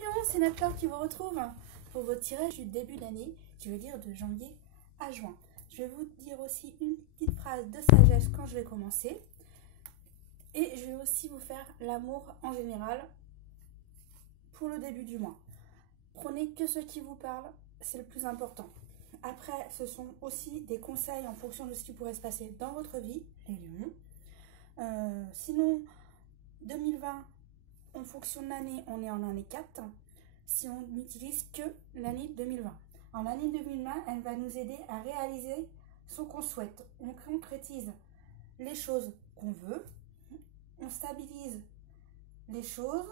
Lion, c'est Nathalie qui vous retrouve pour votre tirage du début d'année, qui veut dire de janvier à juin. Je vais vous dire aussi une petite phrase de sagesse quand je vais commencer. Et je vais aussi vous faire l'amour en général pour le début du mois. Prenez que ce qui vous parle, c'est le plus important. Après, ce sont aussi des conseils en fonction de ce qui pourrait se passer dans votre vie, les lions. Sinon, 2020, en fonction de l'année, on est en année 4. Si on n'utilise que l'année 2020. En l'année 2020, elle va nous aider à réaliser ce qu'on souhaite. On concrétise les choses qu'on veut. On stabilise les choses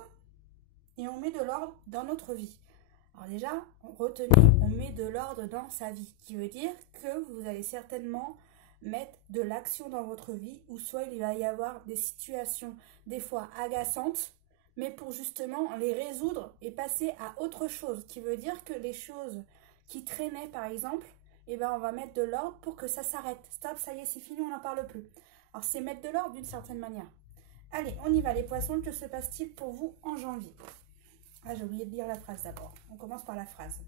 et on met de l'ordre dans notre vie. Alors déjà, retenez, on met de l'ordre dans sa vie, qui veut dire que vous allez certainement mettre de l'action dans votre vie, ou soit il va y avoir des situations des fois agaçantes, mais pour justement les résoudre et passer à autre chose, qui veut dire que les choses qui traînaient par exemple, eh ben on va mettre de l'ordre pour que ça s'arrête. Stop, ça y est, c'est fini, on n'en parle plus. Alors c'est mettre de l'ordre d'une certaine manière. Allez, on y va les poissons, que se passe-t-il pour vous en janvier? Ah, j'ai oublié de lire la phrase d'abord. On commence par la phrase.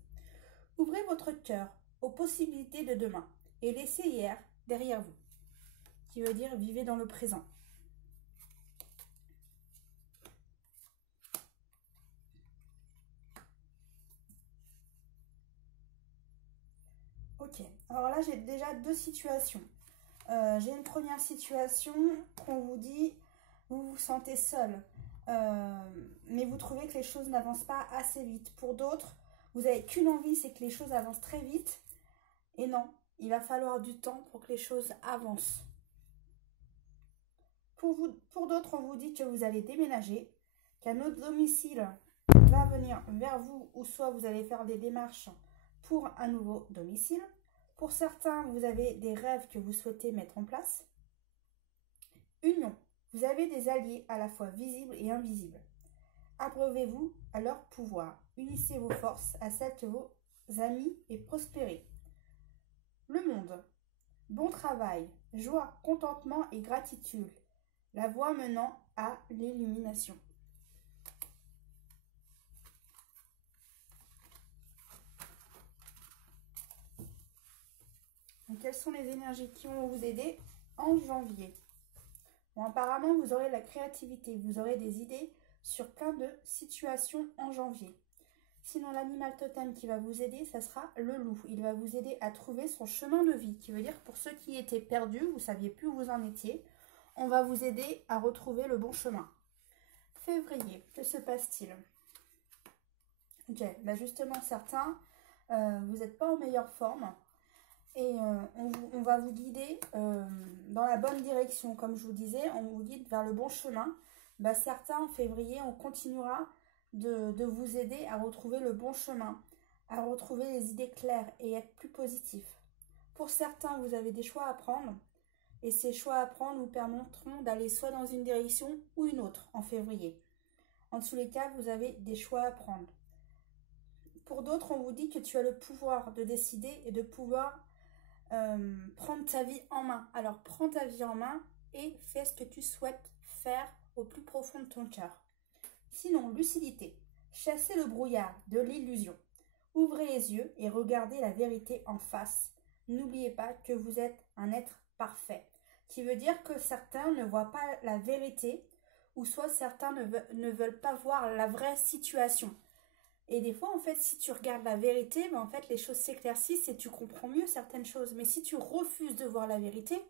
Ouvrez votre cœur aux possibilités de demain et laissez hier derrière vous. Qui veut dire vivez dans le présent. Ok, alors là j'ai déjà deux situations. J'ai une première situation qu'on vous dit, vous vous sentez seul. Mais vous trouvez que les choses n'avancent pas assez vite. Pour d'autres, vous n'avez qu'une envie, c'est que les choses avancent très vite. Et non, il va falloir du temps pour que les choses avancent. Pour d'autres, on vous dit que vous allez déménager, qu'un autre domicile va venir vers vous, ou soit vous allez faire des démarches pour un nouveau domicile. Pour certains, vous avez des rêves que vous souhaitez mettre en place. Union. Vous avez des alliés à la fois visibles et invisibles. Abreuvez-vous à leur pouvoir. Unissez vos forces à celles de vos amis et prospérez. Le monde. Bon travail, joie, contentement et gratitude. La voie menant à l'illumination. Donc, quelles sont les énergies qui vont vous aider en janvier? Bon, apparemment, vous aurez la créativité, vous aurez des idées sur plein de situations en janvier. Sinon, l'animal totem qui va vous aider, ça sera le loup. Il va vous aider à trouver son chemin de vie, qui veut dire pour ceux qui étaient perdus, vous ne saviez plus où vous en étiez, on va vous aider à retrouver le bon chemin. Février, que se passe-t-il? Ok, là justement, certains, vous n'êtes pas en meilleure forme. Et on va vous guider dans la bonne direction. Comme je vous disais, on vous guide vers le bon chemin. Bah, certains, en février, on continuera de vous aider à retrouver le bon chemin, à retrouver les idées claires et être plus positif. Pour certains, vous avez des choix à prendre. Et ces choix à prendre vous permettront d'aller soit dans une direction ou une autre en février. En tous les cas, vous avez des choix à prendre. Pour d'autres, on vous dit que tu as le pouvoir de décider et de pouvoir prendre ta vie en main. Alors prends ta vie en main et fais ce que tu souhaites faire au plus profond de ton cœur. Sinon, lucidité. Chassez le brouillard de l'illusion. Ouvrez les yeux et regardez la vérité en face. N'oubliez pas que vous êtes un être parfait. Qui veut dire que certains ne voient pas la vérité, ou soit certains ne veulent pas voir la vraie situation. Et des fois, en fait, si tu regardes la vérité, ben, en fait, les choses s'éclaircissent et tu comprends mieux certaines choses. Mais si tu refuses de voir la vérité,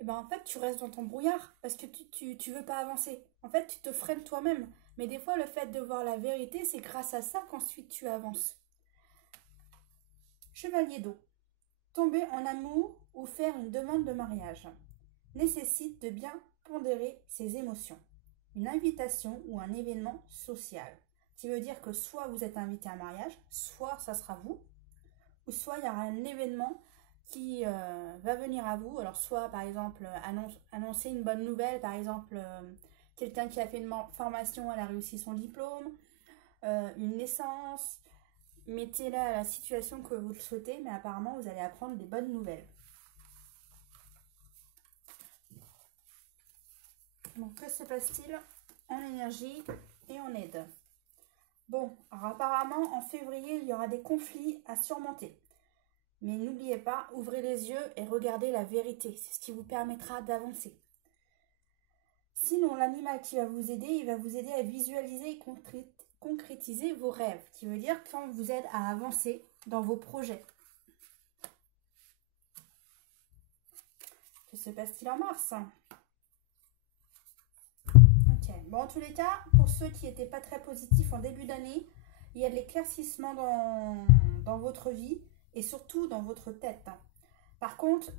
eh ben, en fait, tu restes dans ton brouillard parce que tu veux pas avancer. En fait, tu te freines toi-même. Mais des fois, le fait de voir la vérité, c'est grâce à ça qu'ensuite tu avances. Chevalier d'eau. Tomber en amour ou faire une demande de mariage nécessite de bien pondérer ses émotions. Une invitation ou un événement social. Qui veut dire que soit vous êtes invité à un mariage, soit ça sera vous, ou soit il y aura un événement qui va venir à vous. Alors soit par exemple annoncer une bonne nouvelle, par exemple quelqu'un qui a fait une formation, elle a réussi son diplôme, une naissance, mettez-la à la situation que vous le souhaitez, mais apparemment vous allez apprendre des bonnes nouvelles. Donc que se passe-t-il en énergie et en aide? Bon, alors apparemment, en février, il y aura des conflits à surmonter. Mais n'oubliez pas, ouvrez les yeux et regardez la vérité. C'est ce qui vous permettra d'avancer. Sinon, l'animal qui va vous aider, il va vous aider à visualiser et concrétiser vos rêves, qui veut dire quand vous aide à avancer dans vos projets. Que se passe-t-il en mars? Ok. Bon, en tous les cas, pour ceux qui n'étaient pas très positifs en début d'année, il y a de l'éclaircissement dans votre vie et surtout dans votre tête. Par contre,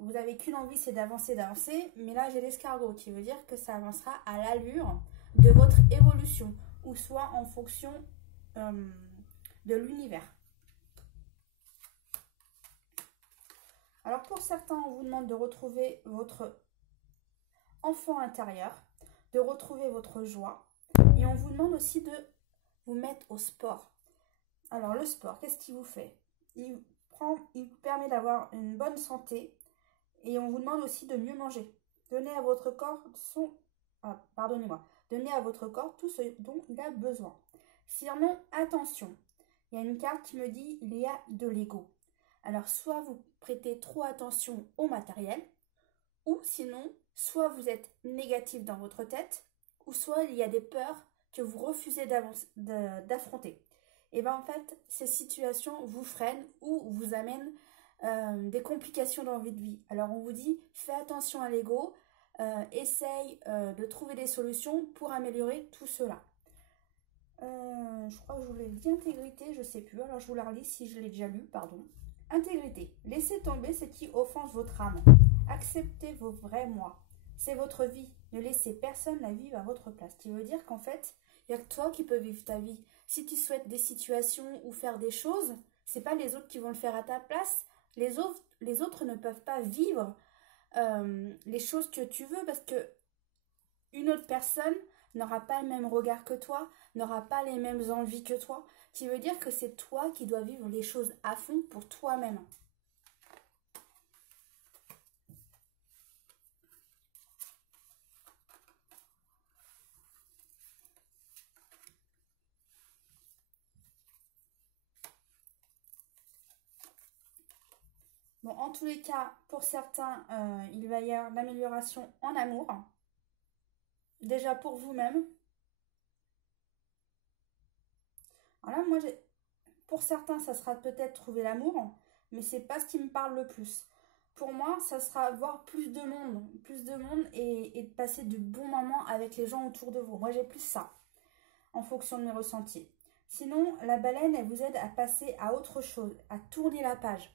vous n'avez qu'une envie, c'est d'avancer, mais là j'ai l'escargot qui veut dire que ça avancera à l'allure de votre évolution ou soit en fonction de l'univers. Alors pour certains, on vous demande de retrouver votre enfant intérieur, de retrouver votre joie et on vous demande aussi de vous mettre au sport. Alors le sport, qu'est-ce qu'il vous fait? Il vous permet d'avoir une bonne santé et on vous demande aussi de mieux manger. Donnez à votre corps donnez à votre corps tout ce dont il a besoin. Sinon, attention, il y a une carte qui me dit il y a de l'ego. Alors soit vous prêtez trop attention au matériel, ou sinon, soit vous êtes négatif dans votre tête, ou soit il y a des peurs que vous refusez d'affronter. Et bien en fait, ces situations vous freinent ou vous amènent des complications dans votre vie. Alors on vous dit, fais attention à l'ego, essaye de trouver des solutions pour améliorer tout cela. Je crois que je vous l'ai dit intégrité, je ne sais plus, alors je vous la relis si je l'ai déjà lu, pardon. Intégrité, laissez tomber ce qui offense votre âme. Acceptez vos vrais moi. C'est votre vie. Ne laissez personne la vivre à votre place. Ce qui veut dire qu'en fait, il n'y a que toi qui peux vivre ta vie. Si tu souhaites des situations ou faire des choses, c'est pas les autres qui vont le faire à ta place. Les autres ne peuvent pas vivre les choses que tu veux parce que une autre personne n'aura pas le même regard que toi, n'aura pas les mêmes envies que toi. Ce qui veut dire que c'est toi qui dois vivre les choses à fond pour toi-même. Bon, en tous les cas, pour certains, il va y avoir l'amélioration en amour. Déjà pour vous-même. Voilà, moi, pour certains, ça sera peut-être trouver l'amour, mais c'est pas ce qui me parle le plus. Pour moi, ça sera voir plus de monde et de passer de bons moments avec les gens autour de vous. Moi, j'ai plus ça, en fonction de mes ressentis. Sinon, la baleine, elle vous aide à passer à autre chose, à tourner la page.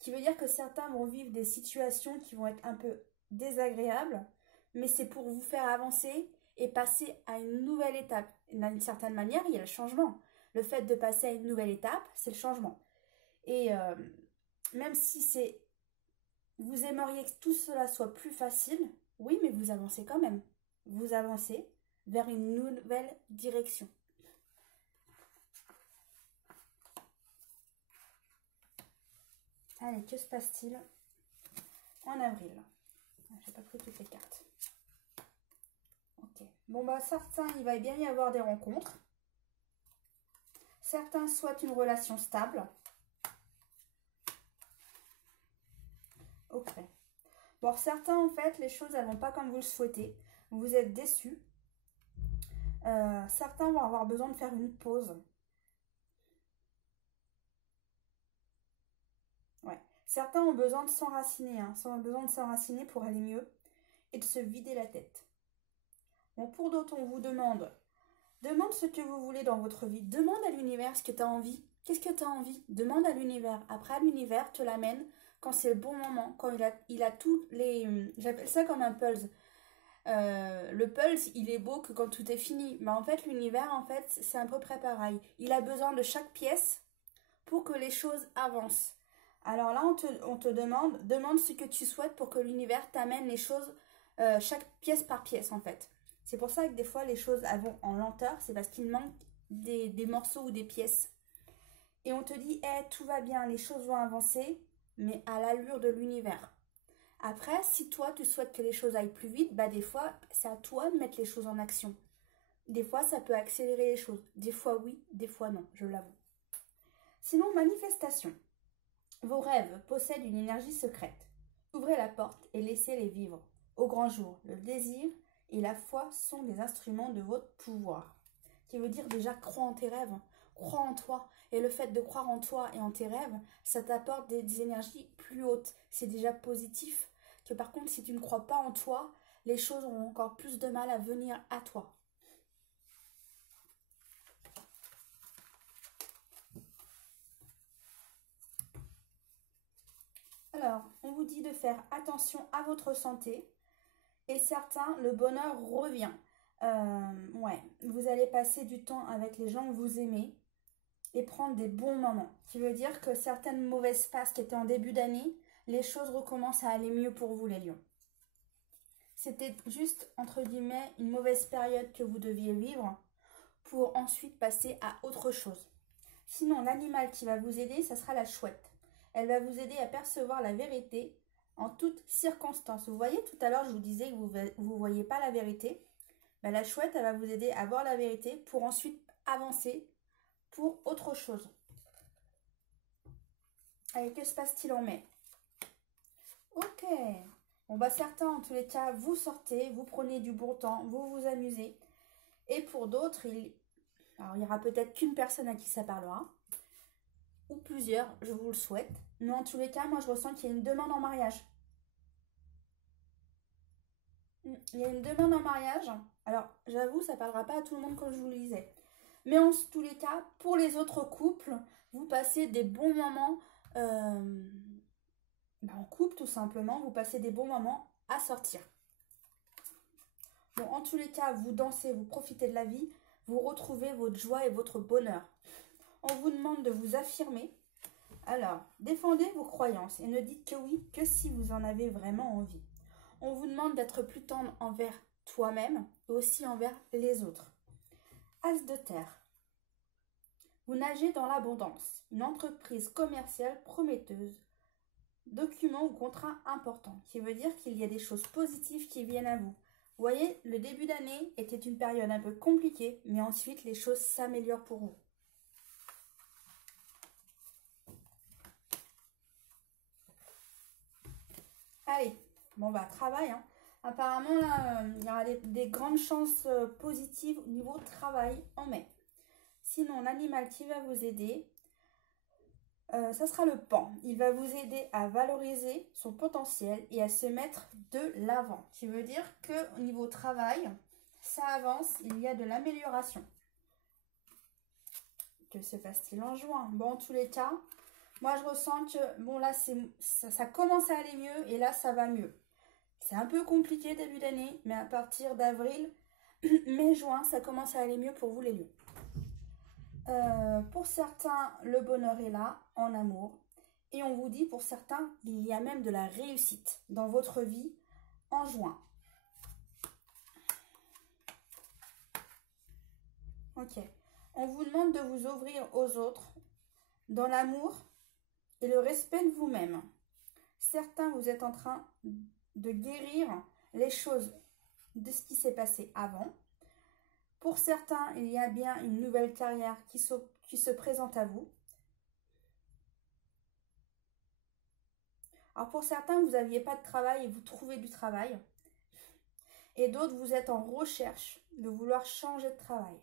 Qui veut dire que certains vont vivre des situations qui vont être un peu désagréables, mais c'est pour vous faire avancer et passer à une nouvelle étape. D'une certaine manière, il y a le changement. Le fait de passer à une nouvelle étape, c'est le changement. Et même si vous aimeriez que tout cela soit plus facile, oui, mais vous avancez quand même. Vous avancez vers une nouvelle direction. Allez, que se passe-t-il en avril? J'ai pas pris toutes les cartes. Ok. Bon, bah, certains, il va bien y avoir des rencontres. Certains souhaitent une relation stable. Ok. Bon, certains, en fait, les choses, elles vont pas comme vous le souhaitez. Vous êtes déçus. Certains vont avoir besoin de faire une pause. Ouais. Certains ont besoin de s'enraciner, hein, ont besoin de s'enraciner pour aller mieux et de se vider la tête. Bon, pour d'autres, on vous demande ce que vous voulez dans votre vie. Demande à l'univers ce que tu as envie. Qu'est-ce que tu as envie? Demande à l'univers. Après, l'univers te l'amène quand c'est le bon moment, quand il a tous les... J'appelle ça comme un pulse. Le pulse, il est beau que quand tout est fini. Mais en fait, l'univers, en fait, c'est à peu près pareil. Il a besoin de chaque pièce pour que les choses avancent. Alors là, on te demande ce que tu souhaites pour que l'univers t'amène les choses, chaque pièce par pièce, en fait. C'est pour ça que des fois, les choses vont en lenteur. C'est parce qu'il manque des morceaux ou des pièces. Et on te dit, tout va bien, les choses vont avancer, mais à l'allure de l'univers. Après, si toi, tu souhaites que les choses aillent plus vite, bah des fois, c'est à toi de mettre les choses en action. Des fois, ça peut accélérer les choses. Des fois, oui, des fois, non, je l'avoue. Sinon, manifestation. Vos rêves possèdent une énergie secrète. Ouvrez la porte et laissez-les vivre. Au grand jour, le désir et la foi sont des instruments de votre pouvoir. Qui veut dire déjà, crois en tes rêves, crois en toi. Et le fait de croire en toi et en tes rêves, ça t'apporte des énergies plus hautes. C'est déjà positif. Que par contre, si tu ne crois pas en toi, les choses auront encore plus de mal à venir à toi. Alors, on vous dit de faire attention à votre santé. Et certains, le bonheur revient. Ouais, vous allez passer du temps avec les gens que vous aimez et prendre des bons moments. Qui veut dire que certaines mauvaises passes qui étaient en début d'année, les choses recommencent à aller mieux pour vous, les lions. C'était juste, entre guillemets, une mauvaise période que vous deviez vivre pour ensuite passer à autre chose. Sinon, l'animal qui va vous aider, ça sera la chouette. Elle va vous aider à percevoir la vérité en toutes circonstances. Vous voyez, tout à l'heure, je vous disais que vous ne voyez pas la vérité. Ben, la chouette, elle va vous aider à voir la vérité pour ensuite avancer pour autre chose. Allez, que se passe-t-il en mai? Ok. Bon, bah certains, en tous les cas, vous sortez, vous prenez du bon temps, vous vous amusez. Et pour d'autres, alors, il n'y aura peut-être qu'une personne à qui ça parlera. Ou plusieurs, je vous le souhaite. Mais en tous les cas, moi, je ressens qu'il y a une demande en mariage. Il y a une demande en mariage. Alors, j'avoue, ça ne parlera pas à tout le monde comme je vous le disais. Mais en tous les cas, pour les autres couples, vous passez des bons moments en couple, tout simplement. Vous passez des bons moments à sortir. Bon, en tous les cas, vous dansez, vous profitez de la vie. Vous retrouvez votre joie et votre bonheur. On vous demande de vous affirmer. Alors, défendez vos croyances et ne dites que oui que si vous en avez vraiment envie. On vous demande d'être plus tendre envers toi-même et aussi envers les autres. As de terre. Vous nagez dans l'abondance. Une entreprise commerciale prometteuse. Document ou contrat important, qui veut dire qu'il y a des choses positives qui viennent à vous. Vous voyez, le début d'année était une période un peu compliquée, mais ensuite les choses s'améliorent pour vous. Allez, bon bah travail, hein. Apparemment là, il y aura des grandes chances positives au niveau travail en mai. Sinon, l'animal qui va vous aider, ça sera le pan. Il va vous aider à valoriser son potentiel et à se mettre de l'avant. Qui veut dire qu'au niveau travail, ça avance, il y a de l'amélioration. Que se passe-t-il en juin? Bon, en tous les cas, moi je ressens que, bon là, ça commence à aller mieux et là, ça va mieux. C'est un peu compliqué début d'année, mais à partir d'avril, mai-juin, ça commence à aller mieux pour vous les lions. Pour certains, le bonheur est là, en amour. Et on vous dit, pour certains, il y a même de la réussite dans votre vie en juin. Ok. On vous demande de vous ouvrir aux autres dans l'amour et le respect de vous-même. Certains, vous êtes en train de guérir les choses de ce qui s'est passé avant. Pour certains, il y a bien une nouvelle carrière qui se présente à vous. Alors pour certains, vous n'aviez pas de travail et vous trouvez du travail. Et d'autres, vous êtes en recherche de vouloir changer de travail.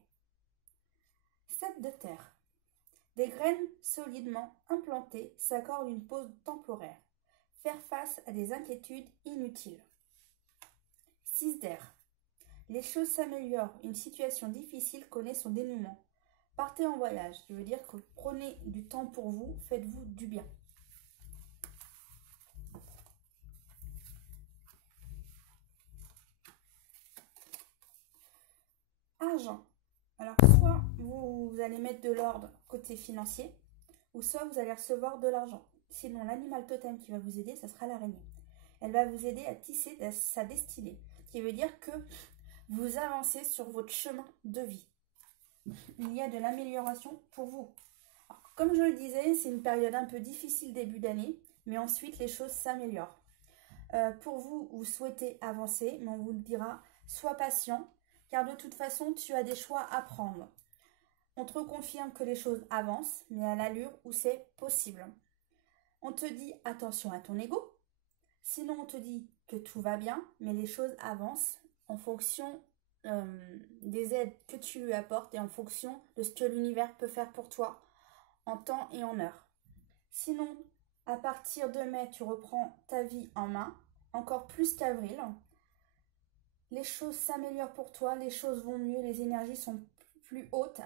7 de terre. Des graines solidement implantées s'accordent une pause temporaire. Faire face à des inquiétudes inutiles. 6 d'air. Les choses s'améliorent. Une situation difficile connaît son dénouement. Partez en voyage. Ça veut dire que prenez du temps pour vous. Faites-vous du bien. Argent. Alors, soit vous allez mettre de l'ordre côté financier, ou soit vous allez recevoir de l'argent. Sinon, l'animal totem qui va vous aider, ça sera l'araignée. Elle va vous aider à tisser sa destinée. Ce qui veut dire que vous avancez sur votre chemin de vie. Il y a de l'amélioration pour vous. Alors, comme je le disais, c'est une période un peu difficile début d'année, mais ensuite les choses s'améliorent. Pour vous, vous souhaitez avancer, mais on vous le dira, sois patient car de toute façon, tu as des choix à prendre. On te confirme que les choses avancent, mais à l'allure où c'est possible. On te dit attention à ton ego. Sinon, on te dit que tout va bien, mais les choses avancent en fonction des aides que tu lui apportes et en fonction de ce que l'univers peut faire pour toi en temps et en heure. Sinon, à partir de mai, tu reprends ta vie en main, encore plus qu'avril. Les choses s'améliorent pour toi, les choses vont mieux, les énergies sont plus hautes.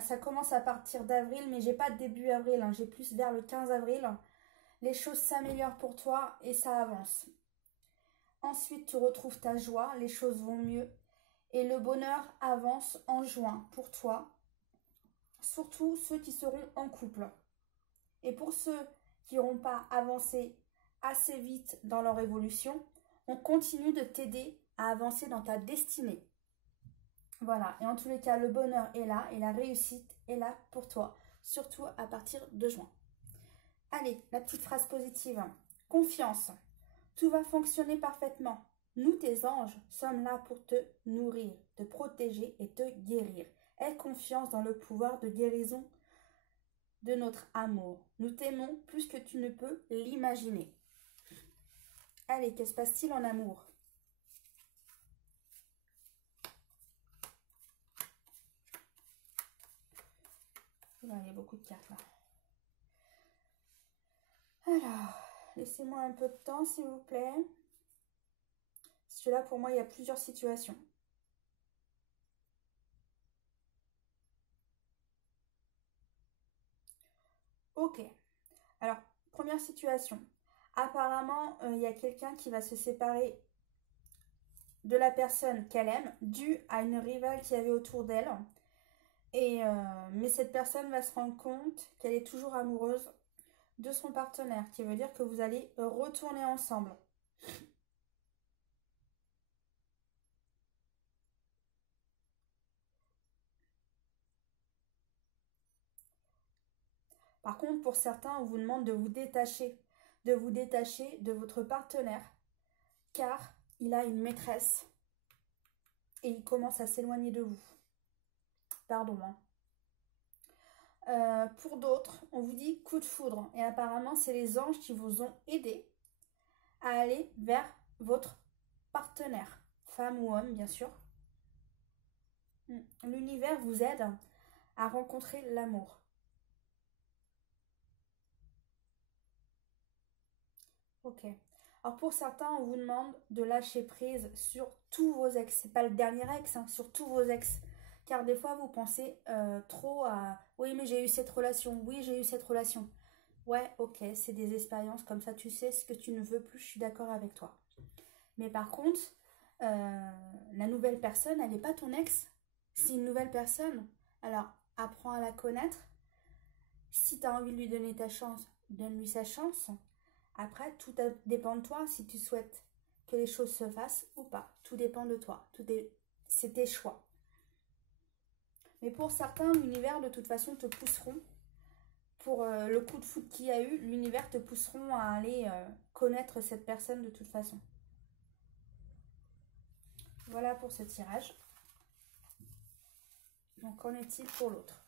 Ça commence à partir d'avril, mais j'ai pas de début avril, hein, j'ai plus vers le 15 avril. Les choses s'améliorent pour toi et ça avance. Ensuite, tu retrouves ta joie, les choses vont mieux et le bonheur avance en juin pour toi, surtout ceux qui seront en couple. Et pour ceux qui n'auront pas avancé assez vite dans leur évolution, on continue de t'aider à avancer dans ta destinée. Voilà, et en tous les cas, le bonheur est là et la réussite est là pour toi, surtout à partir de juin. Allez, la petite phrase positive. Confiance. Tout va fonctionner parfaitement. Nous, tes anges, sommes là pour te nourrir, te protéger et te guérir. Aie confiance dans le pouvoir de guérison de notre amour. Nous t'aimons plus que tu ne peux l'imaginer. Allez, que se passe-t-il en amour? Il y a beaucoup de cartes là. Alors, laissez-moi un peu de temps, s'il vous plaît. Parce que là, pour moi, il y a plusieurs situations. Ok. Alors, première situation. Apparemment, il y a quelqu'un qui va se séparer de la personne qu'elle aime, due à une rivale qu'il y avait autour d'elle. Mais cette personne va se rendre compte qu'elle est toujours amoureuse de son partenaire, qui veut dire que vous allez retourner ensemble. Par contre, pour certains, on vous demande de vous détacher de votre partenaire, car il a une maîtresse et il commence à s'éloigner de vous. Pardon, hein. Pour d'autres, on vous dit coup de foudre. Et apparemment, c'est les anges qui vous ont aidé à aller vers votre partenaire, femme ou homme, bien sûr. L'univers vous aide à rencontrer l'amour. Ok. Alors pour certains, on vous demande de lâcher prise sur tous vos ex. C'est pas le dernier ex, hein, sur tous vos ex. Car des fois, vous pensez trop à « Oui, mais j'ai eu cette relation. Oui, j'ai eu cette relation. » Ouais, ok, c'est des expériences. Comme ça, tu sais ce que tu ne veux plus. Je suis d'accord avec toi. Mais par contre, la nouvelle personne, elle n'est pas ton ex. C'est une nouvelle personne. Alors, apprends à la connaître. Si tu as envie de lui donner ta chance, donne-lui sa chance. Après, tout dépend de toi si tu souhaites que les choses se fassent ou pas. Tout dépend de toi. C'est tes choix. Mais pour certains, l'univers, de toute façon, te pousseront. Pour le coup de foot qu'il y a eu, l'univers te pousseront à aller connaître cette personne de toute façon. Voilà pour ce tirage. Donc, qu'en est-il pour l'autre?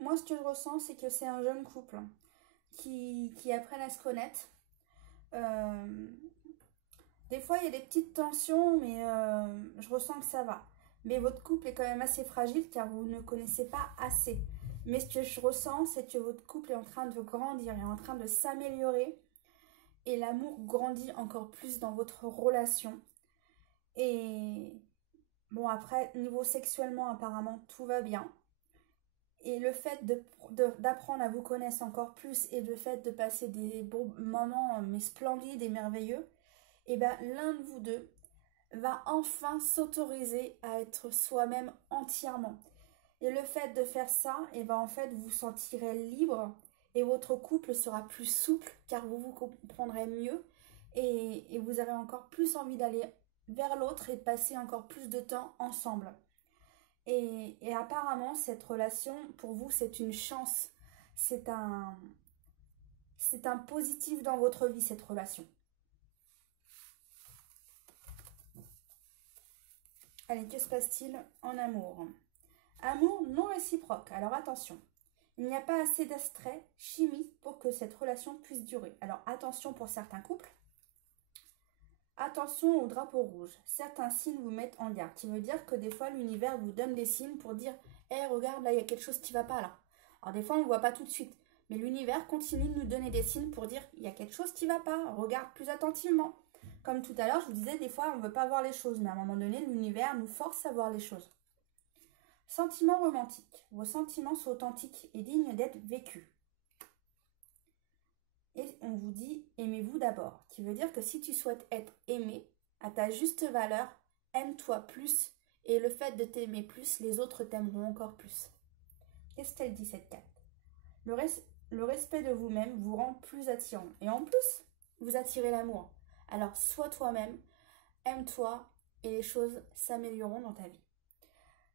Moi, ce que je ressens, c'est que c'est un jeune couple qui apprennent à se connaître. Des fois, il y a des petites tensions, mais je ressens que ça va. Mais votre couple est quand même assez fragile car vous ne connaissez pas assez. Mais ce que je ressens, c'est que votre couple est en train de grandir, est en train de s'améliorer. Et l'amour grandit encore plus dans votre relation. Et bon, après, niveau sexuellement, apparemment, tout va bien. Et le fait d'apprendre à vous connaître encore plus et le fait de passer des bons moments mais splendides et merveilleux, et bien l'un de vous deux va enfin s'autoriser à être soi-même entièrement. Et le fait de faire ça, et bien en fait vous vous sentirez libre et votre couple sera plus souple car vous vous comprendrez mieux et vous aurez encore plus envie d'aller vers l'autre et de passer encore plus de temps ensemble. Et apparemment, cette relation, pour vous, c'est une chance. C'est un positif dans votre vie, cette relation. Allez, que se passe-t-il en amour? Amour non réciproque. Alors attention, il n'y a pas assez d'astrait chimique pour que cette relation puisse durer. Alors attention pour certains couples. Attention au drapeau rouge. Certains signes vous mettent en garde. Qui veut dire que des fois, l'univers vous donne des signes pour dire « Hé, regarde, là, il y a quelque chose qui ne va pas là. » Alors des fois, on ne voit pas tout de suite. Mais l'univers continue de nous donner des signes pour dire « Il y a quelque chose qui ne va pas. Regarde plus attentivement. » Comme tout à l'heure, je vous disais, des fois, on ne veut pas voir les choses. Mais à un moment donné, l'univers nous force à voir les choses. Sentiments romantiques. Vos sentiments sont authentiques et dignes d'être vécus. Et on vous dit « Aimez-vous d'abord », qui veut dire que si tu souhaites être aimé à ta juste valeur, aime-toi plus. Et le fait de t'aimer plus, les autres t'aimeront encore plus. Qu'est-ce qu'elle dit cette carte? Le respect de vous-même vous rend plus attirant. Et en plus, vous attirez l'amour. Alors, sois toi-même, aime-toi et les choses s'amélioreront dans ta vie.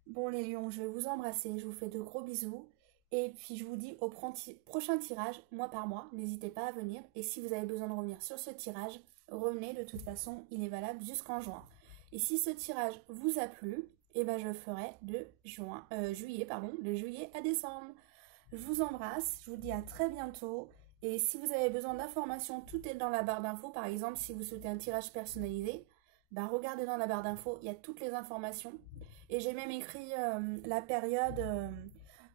Bon les lions, je vais vous embrasser, je vous fais de gros bisous. Et puis je vous dis au prochain tirage, mois par mois, n'hésitez pas à venir. Et si vous avez besoin de revenir sur ce tirage, revenez, de toute façon, il est valable jusqu'en juin. Et si ce tirage vous a plu, eh ben je ferai de juillet à décembre. Je vous embrasse, je vous dis à très bientôt. Et si vous avez besoin d'informations, tout est dans la barre d'infos. Par exemple, si vous souhaitez un tirage personnalisé, ben regardez dans la barre d'infos, il y a toutes les informations. Et j'ai même écrit la période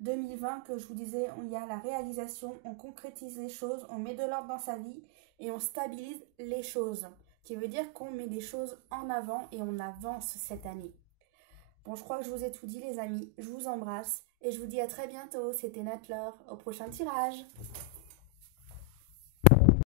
2020 que je vous disais, il y a la réalisation, on concrétise les choses, on met de l'ordre dans sa vie et on stabilise les choses. Qui veut dire qu'on met des choses en avant et on avance cette année. Bon, je crois que je vous ai tout dit les amis, je vous embrasse et je vous dis à très bientôt. C'était Nat Laure, au prochain tirage.